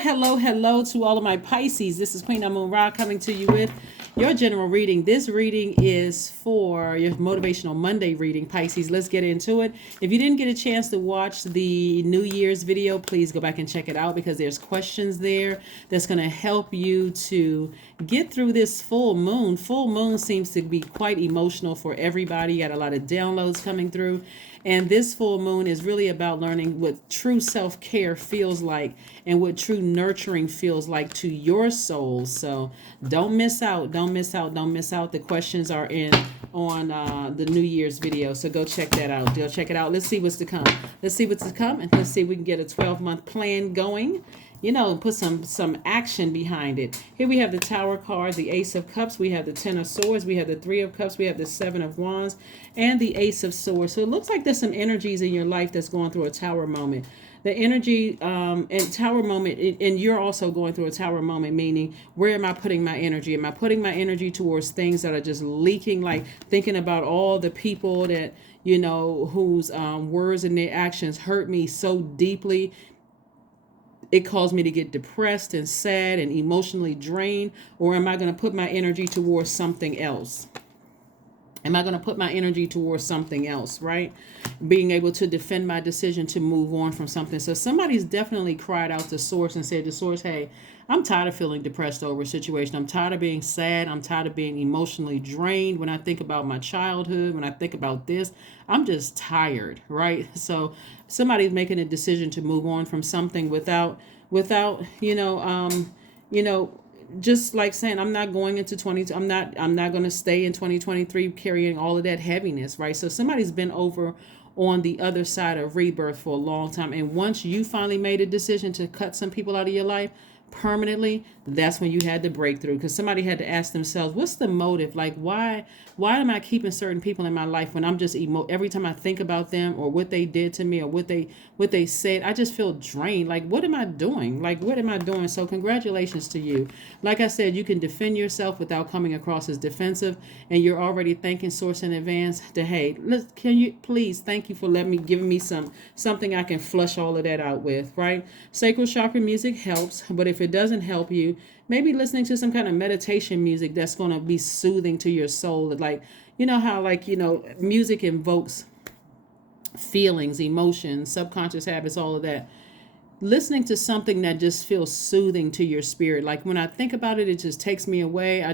Hello to all of my Pisces. This is Queen Amun Ra coming to you with your general reading. This reading is for your Motivational Monday reading, Pisces. Let's get into it. If you didn't get a chance to watch the New Year's video, please go back and check it out because there's questions there that's going to help you to get through this full moon. Full moon seems to be quite emotional for everybody. You got a lot of downloads coming through. And this full moon is really about learning what true self-care feels like and what true nurturing feels like to your soul. So don't miss out. Don't miss out. Don't miss out. The questions are in on the New Year's video. So go check that out. Go check it out. Let's see what's to come. Let's see what's to come. And let's see if we can get a 12-month plan going. Put some action behind it. Here we have the Tower card, the Ace of Cups, we have the Ten of Swords, we have the Three of Cups, we have the Seven of Wands, and the Ace of Swords. So it looks like there's some energies in your life that's going through a Tower moment. The energy and Tower moment, and you're also going through a Tower moment, meaning where am I putting my energy? Am I putting my energy towards things that are just leaking, like thinking about all the people that, whose words and their actions hurt me so deeply? It caused me to get depressed and sad and emotionally drained? Or am I going to put my energy towards something else? Am I going to put my energy towards something else, right? Being able to defend my decision to move on from something. So somebody's definitely cried out to Source and said to Source, hey, I'm tired of feeling depressed over a situation. I'm tired of being sad. I'm tired of being emotionally drained. When I think about my childhood, when I think about this, I'm just tired, right? So somebody's making a decision to move on from something without, just like saying I'm not going into 20, I'm not going to stay in 2023 carrying all of that heaviness, right? So somebody's been over on the other side of rebirth for a long time, and once you finally made a decision to cut some people out of your life permanently, that's when you had the breakthrough, because somebody had to ask themselves, what's the motive? Like, why am I keeping certain people in my life when I'm just every time I think about them or what they did to me or what they said, I just feel drained. Like, what am I doing? So congratulations to you. Like I said, you can defend yourself without coming across as defensive, and you're already thanking Source in advance to, hey, can you please, thank you for giving me something I can flush all of that out with, right? Sacral chakra music helps, but if it doesn't help you, maybe listening to some kind of meditation music that's going to be soothing to your soul. Like, music invokes feelings, emotions, subconscious habits, all of that. Listening to something that just feels soothing to your spirit. Like when I think about it, it just takes me away.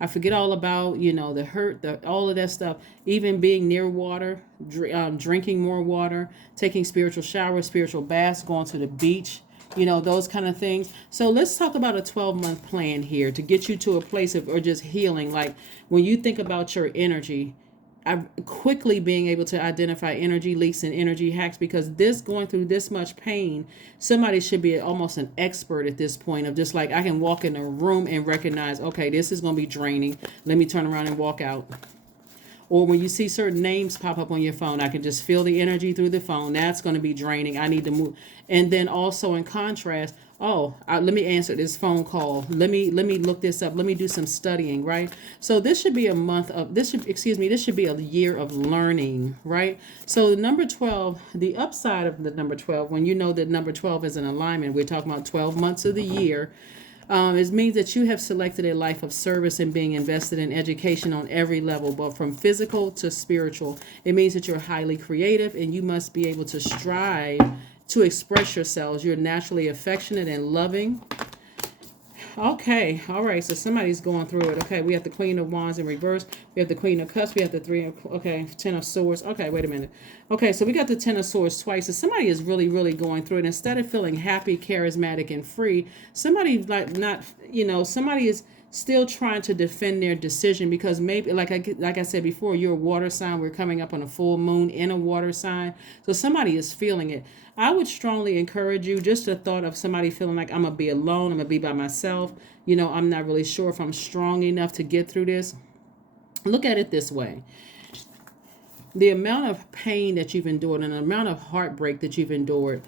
I forget all about, the hurt, all of that stuff. Even being near water, drinking more water, taking spiritual showers, spiritual baths, going to the beach, those kind of things. So let's talk about a 12-month plan here to get you to a place of, or just healing. Like when you think about your energy, I quickly being able to identify energy leaks and energy hacks, because going through this much pain, somebody should be almost an expert at this point of just like, I can walk in a room and recognize, okay, this is going to be draining. Let me turn around and walk out. Or when you see certain names pop up on your phone, I can just feel the energy through the phone. That's going to be draining. I need to move. And then also in contrast, let me answer this phone call. Let me look this up. Let me do some studying, right? So this should be this should be a year of learning, right? So number 12, the upside of the number 12, when you know that number 12 is an alignment, we're talking about 12 months of the year. It means that you have selected a life of service and being invested in education on every level, but from physical to spiritual. It means that you're highly creative and you must be able to strive to express yourselves. You're naturally affectionate and loving. Okay, all right, so somebody's going through it. Okay, we have the Queen of Wands in reverse. We have the Queen of Cups. We have the Ten of Swords. Okay, wait a minute. Okay, so we got the Ten of Swords twice. So somebody is really, really going through it. Instead of feeling happy, charismatic, and free, somebody somebody is still trying to defend their decision, because maybe, like I said before, you're a water sign. We're coming up on a full moon in a water sign. So somebody is feeling it. I would strongly encourage you, just the thought of somebody feeling like, I'm going to be alone, I'm going to be by myself. I'm not really sure if I'm strong enough to get through this. Look at it this way. The amount of pain that you've endured and the amount of heartbreak that you've endured,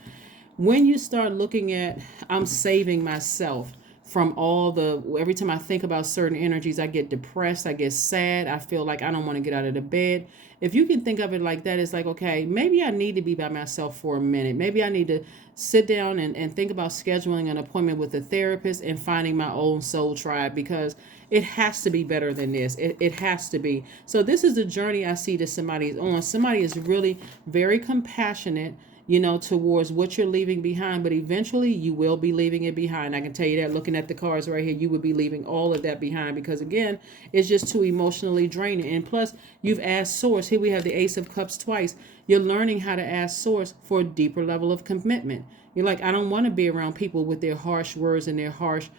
when you start looking at, I'm saving myself from all the, every time I think about certain energies, I get depressed, I get sad, I feel like I don't want to get out of the bed. If you can think of it like that, it's like, okay, maybe I need to be by myself for a minute. Maybe I need to sit down and think about scheduling an appointment with a therapist and finding my own soul tribe, because it has to be better than this. It has to be. So this is the journey I see that somebody is on. Somebody is really very compassionate, towards what you're leaving behind, but eventually you will be leaving it behind. I can tell you that looking at the cards right here, you would be leaving all of that behind, because again, it's just too emotionally draining. And plus, you've asked Source. Here we have the Ace of Cups twice. You're learning how to ask Source for a deeper level of commitment. You're like, I don't want to be around people with their harsh words and their harsh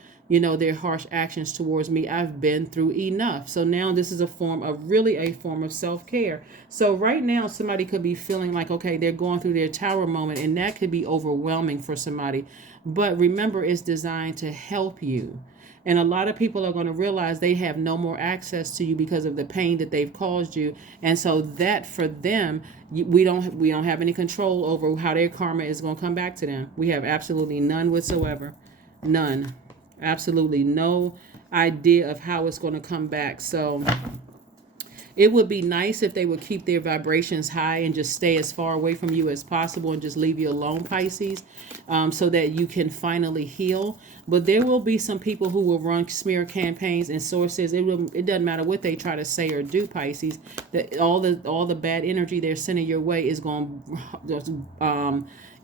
actions towards me. I've been through enough. So now this is a form of self-care. So right now, somebody could be feeling like, okay, they're going through their tower moment, and that could be overwhelming for somebody. But remember, it's designed to help you. And a lot of people are going to realize they have no more access to you because of the pain that they've caused you. And so that for them, we don't have any control over how their karma is going to come back to them. We have absolutely none whatsoever. None. Absolutely no idea of how it's going to come back. So it would be nice if they would keep their vibrations high and just stay as far away from you as possible and just leave you alone, Pisces, so that you can finally heal. But there will be some people who will run smear campaigns and sources. It doesn't matter what they try to say or do, Pisces. That all the bad energy they're sending your way is going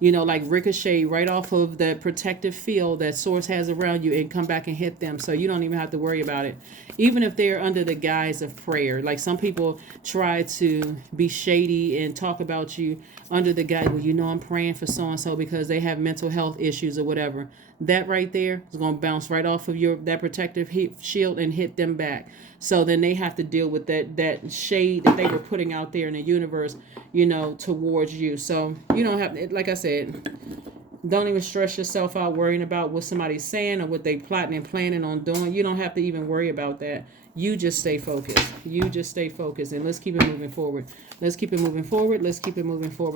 like ricochet right off of the protective field that Source has around you and come back and hit them. So you don't even have to worry about it. Even if they're under the guise of prayer. Like some people try to be shady and talk about you under the guise, well, I'm praying for so-and-so because they have mental health issues or whatever. That right there is going to bounce right off of that protective shield and hit them back. So then they have to deal with that shade that they were putting out there in the universe, towards you. So you don't have, like I said, don't even stress yourself out worrying about what somebody's saying or what they plotting and planning on doing. You don't have to even worry about that. You just stay focused. And let's keep it moving forward. Let's keep it moving forward.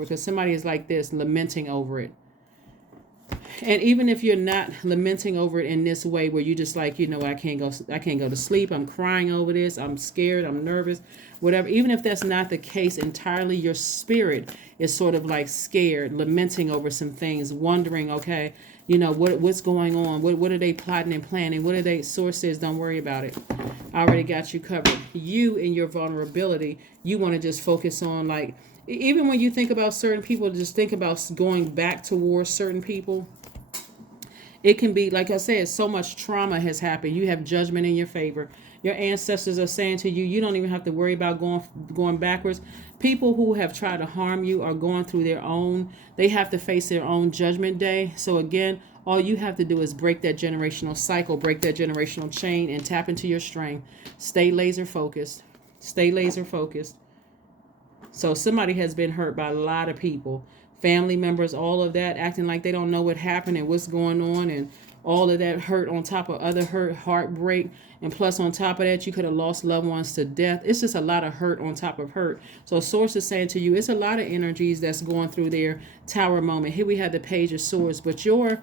Because somebody is like this, lamenting over it. And even if you're not lamenting over it in this way where you just like, I can't go to sleep, I'm crying over this, I'm scared, I'm nervous, whatever. Even if that's not the case entirely, your spirit is sort of like scared, lamenting over some things, wondering, okay, what's going on? What are they plotting and planning? What are they? Source says, don't worry about it. I already got you covered. You in your vulnerability, you want to just focus on, like, even when you think about certain people, just think about going back towards certain people. It can be, like I said, so much trauma has happened. You have judgment in your favor. Your ancestors are saying to you, you don't even have to worry about going backwards. People who have tried to harm you are going through they have to face their own judgment day. So again, all you have to do is break that generational cycle, break that generational chain, and tap into your strength. Stay laser focused. So somebody has been hurt by a lot of people. Family members, all of that, acting like they don't know what happened and what's going on, and all of that hurt on top of other hurt, heartbreak, and plus on top of that, you could have lost loved ones to death. It's just a lot of hurt on top of hurt. So Source is saying to you, it's a lot of energies that's going through their tower moment. Here we have the Page of Swords, but your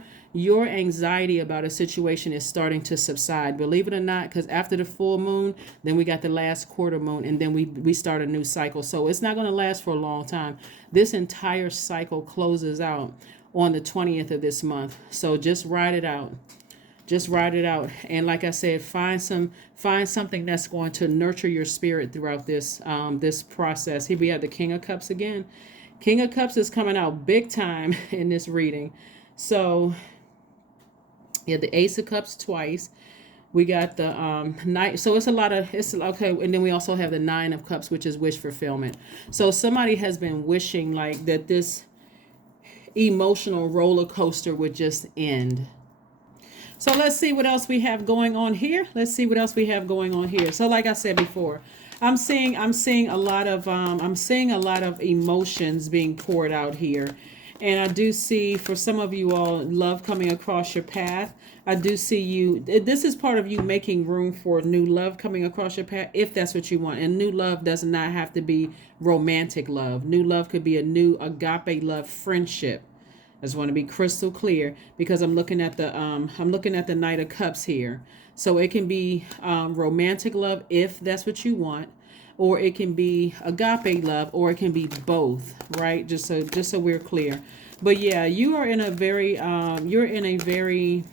anxiety about a situation is starting to subside, believe it or not, because after the full moon, then we got the last quarter moon, and then we start a new cycle. So it's not going to last for a long time. This entire cycle closes out on the 20th of this month. So just ride it out. And like I said, find something that's going to nurture your spirit throughout this process. Here we have the King of Cups again. King of Cups is coming out big time in this reading. So the Ace of Cups twice. We got the Knight. So it's okay. And then we also have the Nine of Cups, which is wish fulfillment. So somebody has been wishing like that this emotional roller coaster would just end. So let's see what else we have going on here. So like I said before, I'm seeing a lot of emotions being poured out here. And I do see, for some of you all, love coming across your path. I do see you. This is part of you making room for new love coming across your path, if that's what you want. And new love does not have to be romantic love. New love could be a new agape love friendship. I just want to be crystal clear because I'm looking at the Knight of Cups here. So it can be romantic love if that's what you want, or it can be agape love, or it can be both, right? Just so we're clear. But yeah, you are in a very you're in a very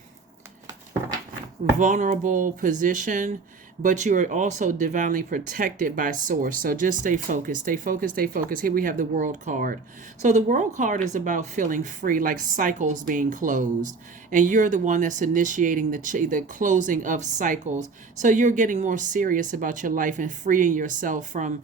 vulnerable position, but you are also divinely protected by source. So just stay focused, stay focused, stay focused. Here we have the world card. So the world card is about feeling free, like cycles being closed, and you're the one that's initiating the closing of cycles. So you're getting more serious about your life and freeing yourself from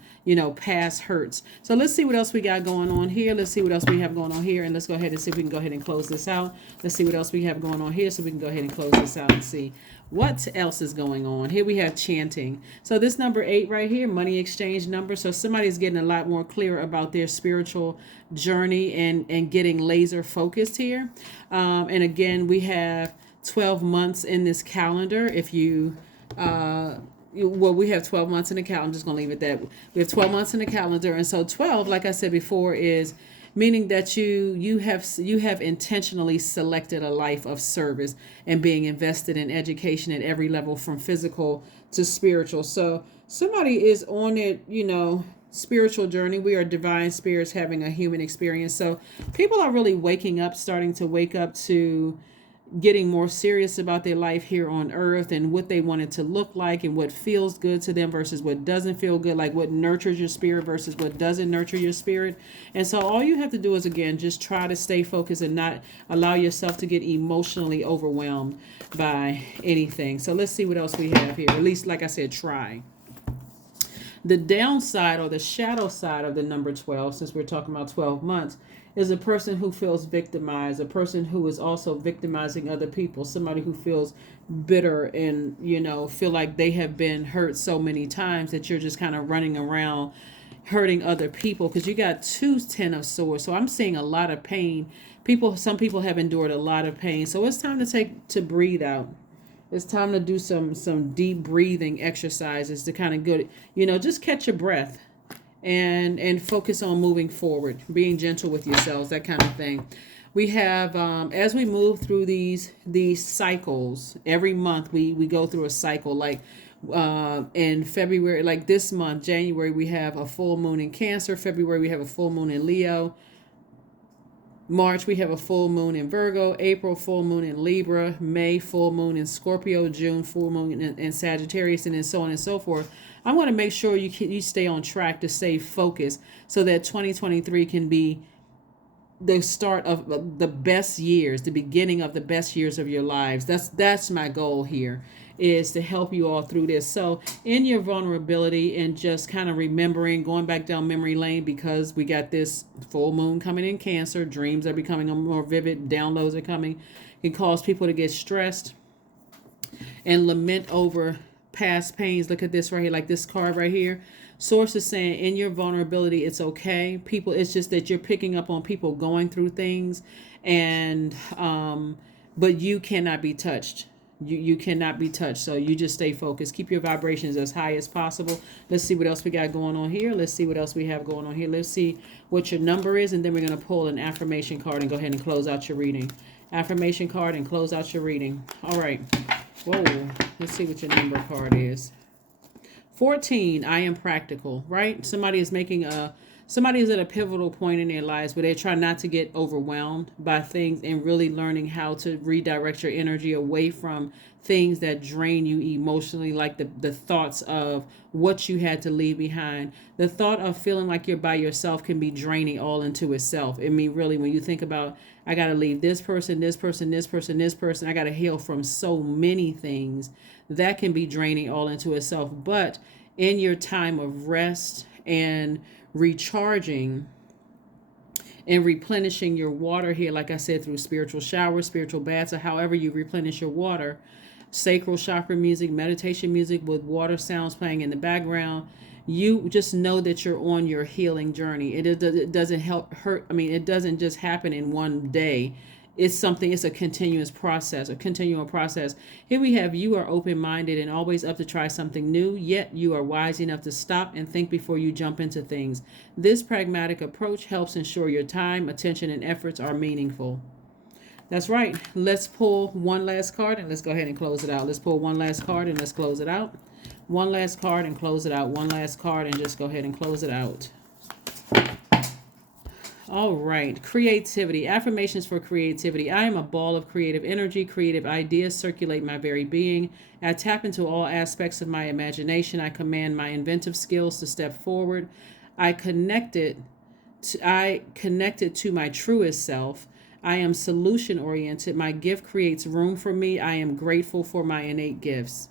past hurts. So let's see what else we got going on here. Let's see what else we have going on here, and let's go ahead and see if we can go ahead and close this out. Let's see what else we have going on here, so we can go ahead and close this out and see what else is going on. Here we have chanting. So this number 8 right here, money exchange number. So somebody's getting a lot more clear about their spiritual journey and getting laser focused here. And again, we have 12 months in this calendar. If you we have 12 months in the calendar. I'm just going to leave it that. We have 12 months in the calendar. And so 12, like I said before, is meaning that you have intentionally selected a life of service and being invested in education at every level, from physical to spiritual. So somebody is on it, spiritual journey. We are divine spirits having a human experience. So people are really waking up, starting to wake up to getting more serious about their life here on earth and what they want it to look like and what feels good to them versus what doesn't feel good, like what nurtures your spirit versus what doesn't nurture your spirit. And so all you have to do is, again, just try to stay focused and not allow yourself to get emotionally overwhelmed by anything. So let's see what else we have here. At least, like I said, try. The downside or the shadow side of the number 12, since we're talking about 12 months, is a person who feels victimized, a person who is also victimizing other people, somebody who feels bitter and, feel like they have been hurt so many times that you're just kind of running around hurting other people, because you got 2 10 of swords. So I'm seeing a lot of pain. Some people have endured a lot of pain. So it's time to breathe out. It's time to do some deep breathing exercises to kind of just catch your breath and focus on moving forward, being gentle with yourselves, that kind of thing. We have, as we move through these cycles, every month we go through a cycle. Like in February, like this month, January, we have a full moon in Cancer. February, we have a full moon in Leo. March, we have a full moon in Virgo. April, full moon in Libra. May, full moon in Scorpio. June, full moon in Sagittarius, and then so on and so forth. I want to make sure you stay on track to stay focused so that 2023 can be the start of the best years, the beginning of the best years of your lives. That's my goal here, is to help you all through this. So in your vulnerability and just kind of remembering, going back down memory lane, because we got this full moon coming in Cancer, dreams are becoming more vivid, downloads are coming. It can cause people to get stressed and lament over past pains. Look at this right here, like this card right here. Source is saying in your vulnerability, it's okay. People, it's just that you're picking up on people going through things, and but you cannot be touched. You cannot be touched. So you just stay focused. Keep your vibrations as high as possible. Let's see what else we got going on here. Let's see what else we have going on here. Let's see what your number is, and then we're going to pull an affirmation card and go ahead and close out your reading. Affirmation card and close out your reading. All right. Whoa. Let's see what your number card is. 14, I am practical, right? Somebody is at a pivotal point in their lives where they try not to get overwhelmed by things and really learning how to redirect your energy away from things that drain you emotionally, like the thoughts of what you had to leave behind. The thought of feeling like you're by yourself can be draining all into itself. I mean, really, when you think about, I got to leave this person, this person, this person, this person, I got to heal from so many things, that can be draining all into itself. But in your time of rest and recharging and replenishing your water here, like I said, through spiritual showers, spiritual baths, or however you replenish your water, sacral chakra music, meditation music with water sounds playing in the background, you just know that you're on your healing journey. It doesn't hurt. I mean, it doesn't just happen in one day. it's something, it's a continuous process, a continual process. Here we have, you are open-minded and always up to try something new, yet you are wise enough to stop and think before you jump into things. This pragmatic approach helps ensure your time, attention, and efforts are meaningful. That's right. Let's pull one last card and let's go ahead and close it out. Let's pull one last card and let's close it out. One last card and close it out. One last card and just go ahead and close it out. All right. Creativity. Affirmations for creativity. I am a ball of creative energy. Creative ideas circulate my very being. I tap into all aspects of my imagination. I command my inventive skills to step forward. I connected to my truest self. I am solution oriented. My gift creates room for me. I am grateful for my innate gifts.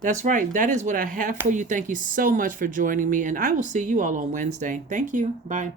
That's right. That is what I have for you. Thank you so much for joining me, and I will see you all on Wednesday. Thank you. Bye.